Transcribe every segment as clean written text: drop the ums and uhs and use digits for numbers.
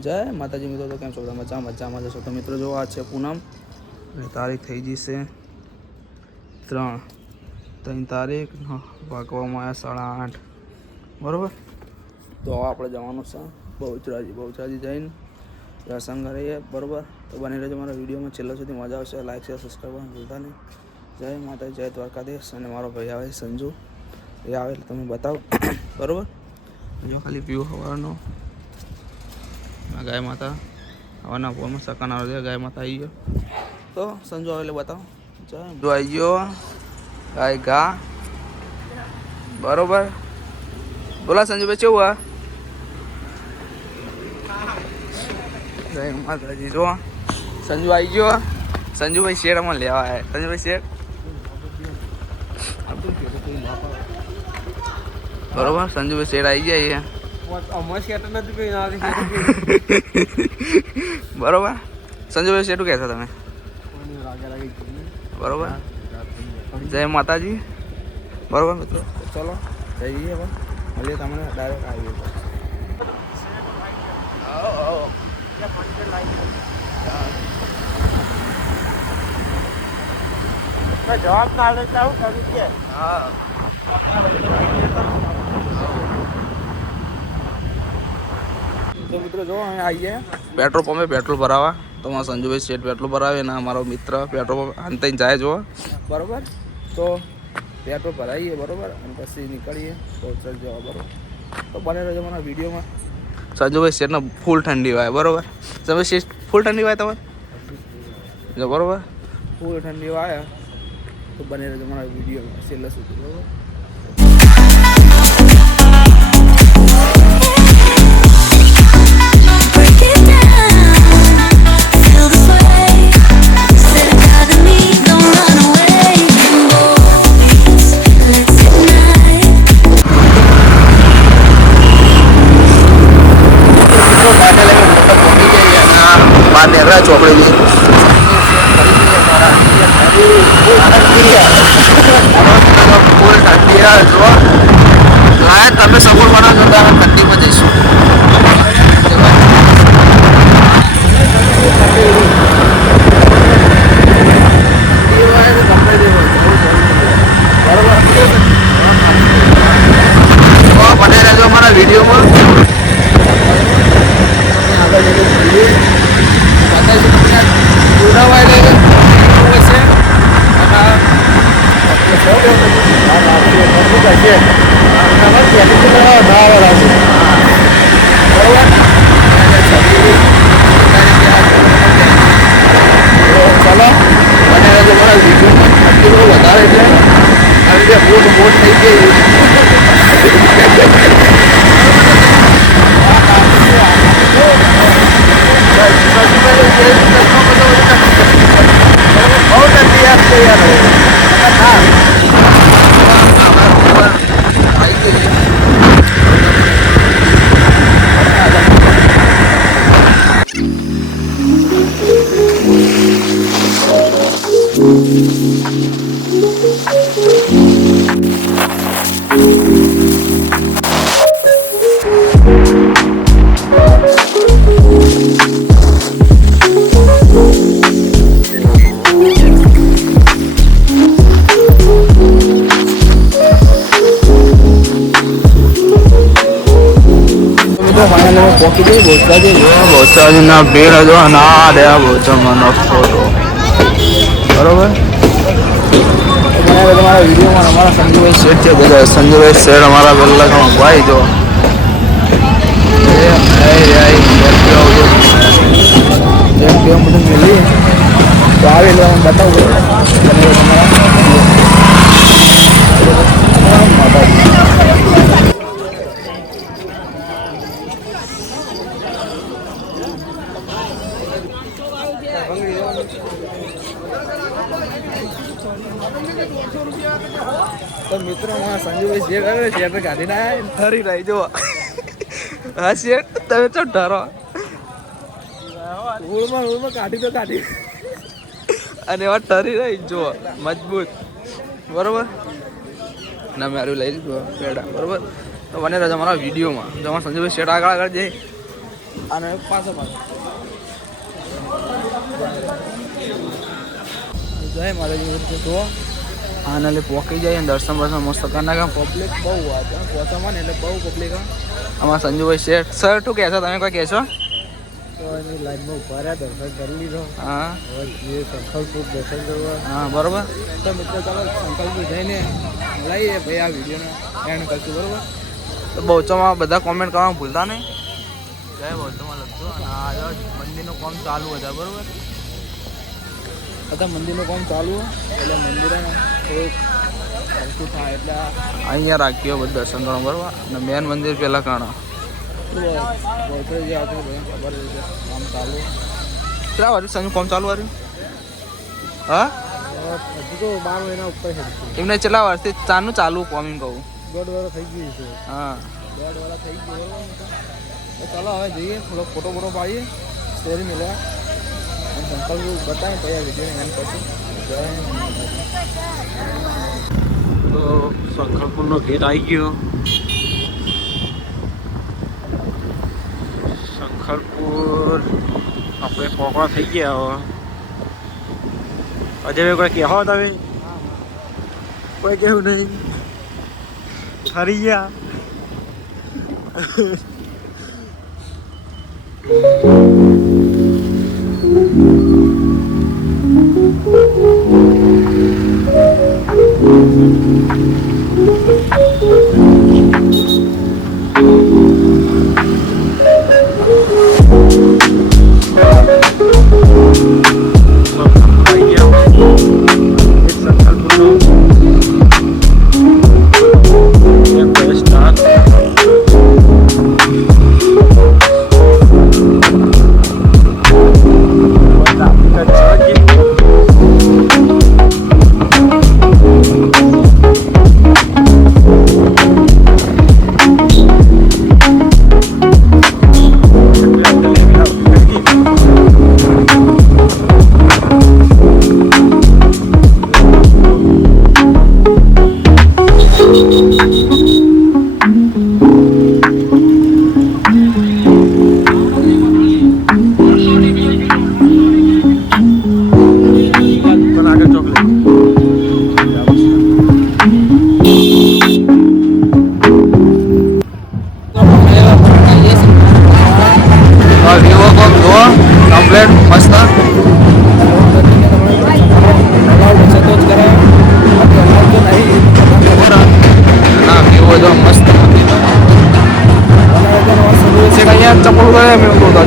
જય માતાજી મિત્રો. તો કેમ છો બધા? મજામાં જશો તો મિત્રો જો આ છે પૂનમ અને તારીખ થઈ જશે 3 તારીખ, વાગવામાં આવ્યા 8:30 બરાબર. તો આપણે જવાનું છે બહુચરાજી જઈને દર્શન કરીએ બરાબર. તો બની રહેજો મારા વિડીયોમાં છેલ્લા સુધી, મજા આવશે. લાઈક શેર સબસ્ક્રાઈબ કરવાનું ભૂલતા નહીં. જય માતાજી, જય દ્વારકાધીશ. અને મારો ભાઈ આવે સંજુ, એ આવે એટલે તમે બતાવો બરાબર. જો ખાલી વ્યૂ હવાનો ગાય માતા હવાના પોરમાં સકાના આવે, ગાય માતા આવી ગયો. તો સંજુ આવે એટલે બતાવો. જય જો આવી ગયો ગાય ગા બરોબર. બોલા સંજુભાઈ કેવું આ? જય માતાજી. જો સંજુ આવી ગયો. સંજુભાઈ શેર અમારે લેવા આવ્યા. સંજુભાઈ શેર બરોબર. સંજુભાઈ શેર આવી જાય બરોબર. સંજુભાઈ શેઠું કહેશો તમે બરોબર. જય માતાજી બરોબર મિત્રો. ચલો જઈએ હવે, મળીએ તમને ડાયરેક્ટ આવીએ. જવાબ ના આવે તો આવું કરું કે હા. તો મિત્રો જો અમે આવીએ પેટ્રોલ પંપે પેટ્રોલ ભરાવા. તો મારા સંજુભાઈ શેઠ પેટ્રોલ ભરાવે ને અમારો મિત્ર પેટ્રોલ પંપ અંતઈ જાય જો બરાબર. તો પેટ્રોલ ભરાવીએ બરાબર અને પછી નીકળીએ તો ચાલ જવા બરાબર. તો બને રહેજો મારા વિડીયોમાં. સંજુભાઈ શેઠને ફૂલ ઠંડી વાય બરાબર. સંજુભાઈ શેઠ ફૂલ ઠંડી વાય તમારે જો બરાબર. ફૂલ ઠંડી વાય તો બને રહેજો મારા વિડીયોમાં છેલ્લે સુધી બરાબર. ચોપડી તમે સપોર્ટ બનાવશો તો અમે ઠંડીમાં જઈશું. બને રહેજો અમારા વિડીયોમાં. બહુચરાજીના ભીડ હજો ના રહ્યા બહુચરમાંનો ફોટો બરોબર. તમારા વિડીયોમાં અમારા સંજુભાઈ શેઠ છે બધા. સંજુભાઈ શેઠ અમારા પહેલા ભાઈ જો જેમ કે બધું મિલી તો આવે એટલે હું બતાવું તો મિત્રો સંજુભાઈ શેર કરે શેર કાઢી ના ઠરી રહી જો. હા શેર તમે ચો ઠરો ઉળમાં કાઢી તો કાઢી અને એવા ઠરી રહી જો મજબૂત બરોબર. ના મેં લઈ લીધું પેડા બરોબર. તો બને રહેજો મારા વિડીયોમાં. જો સંજયભાઈ શેઠ આગળ જાય અને પાછો જય માતાજી જુઓ આને એટલે પોકી જાય દર્શન બર્શન મસ્ત કરી નાખે પબ્લિક બહુ આવે પહોંચવામાં ને એટલે બહુ પબ્લિક અમારા સંજુભાઈ શેઠ સર શું કહેશો તમે કોઈ કહેશો તો એની લાઈનમાં ઉભા રહ્યા દર્શન કરી લીધો હા હવે જે સંકલ્પ દર્શન કરવા હા બરોબર તો મિત્રો ચાલો સંકલ્પ જઈને લઈએ ભાઈ આ વિડીયોને એન્ડ કરશું બરોબર તો બહુચોમાં બધા કોમેન્ટ કરવાનું ભૂલતા નહીં જય બહુચોમાં લખજો અને આ મંદિરનું કામ ચાલુ હતા બરોબર બધા મંદિરનું કામ ચાલુ એટલે મંદિરે થોડુંક ખર્ચું થાય એટલે અહીંયા રાખ્યો બધું દર્શન કરવા બરોબર અને મેન મંદિર પહેલાં કાણા બહુચો જે આવતું ખબર છે કામ ચાલુ કેટલા વાગ્યું સંજુ કામ ચાલુ આવ્યું હા હજુ તો 12 મહિના ઉપર છે એમને કેટલા વર્ષથી ચાનું ચાલુ કોમ એમ કહું 1.5 વર્ષ થઈ ગયું છે હા 1.5 વર્ષ થઈ ગયું બરોબર તો ચાલો હવે જઈએ થોડો ફોટો પાડીએ સ્ટોરી મેળવા અને સંકલ્પ બતાવે તો આ વિડીયોને એન્ડ કરશું તો સંકલ્પનો ગેટ આવી ગયો સંકલ્પપુર આપણે પોકળા થઈ ગયા હવે અજય કોઈ કહેવો તમે કોઈ કહેવું નહીં ફરી ગયા કમ્પ્લેટ મસ્ત ના કેવો જો મસ્ત અહીંયા ચપ્પલ કરે મેં બોલતા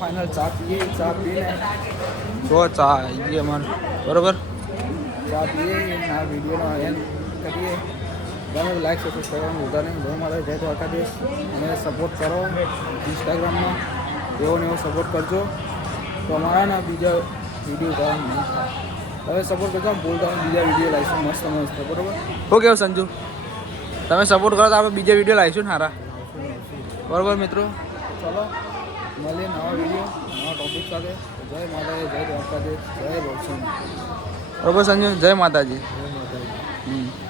ફાઇનલ ચા પીએ તો ચા આવી અમારે બરાબર ચા પીએ આ વિડીયોનો એન્ડ કરીએ ગમે લાઈક સબસ્ક્રાઈબ કરવાનું ભૂલતા નહીં બહુ મારે જય દ્વારકાધીશ અને સપોર્ટ કરો ઇન્સ્ટાગ્રામમાં એવો ને એવો સપોર્ટ કરજો તો અમારા બીજા વિડીયો કરવાનું નહીં થાય હવે સપોર્ટ કરજો ભૂલતા બીજા વિડીયો લાવીશું મસ્ત મસ્ત બરાબર શું કેવું સંજુ તમે સપોર્ટ કરો તો આપણે બીજા વિડીયો લાવીશું ને સારા બરાબર મિત્રો ચલો મળીએ નવા વિડીયો નવા ટોપિક સાથે જય માતાજી જય દ્વારકાધીશ જય બહુચર બરાબર સંજુ જય માતાજી જય માતાજી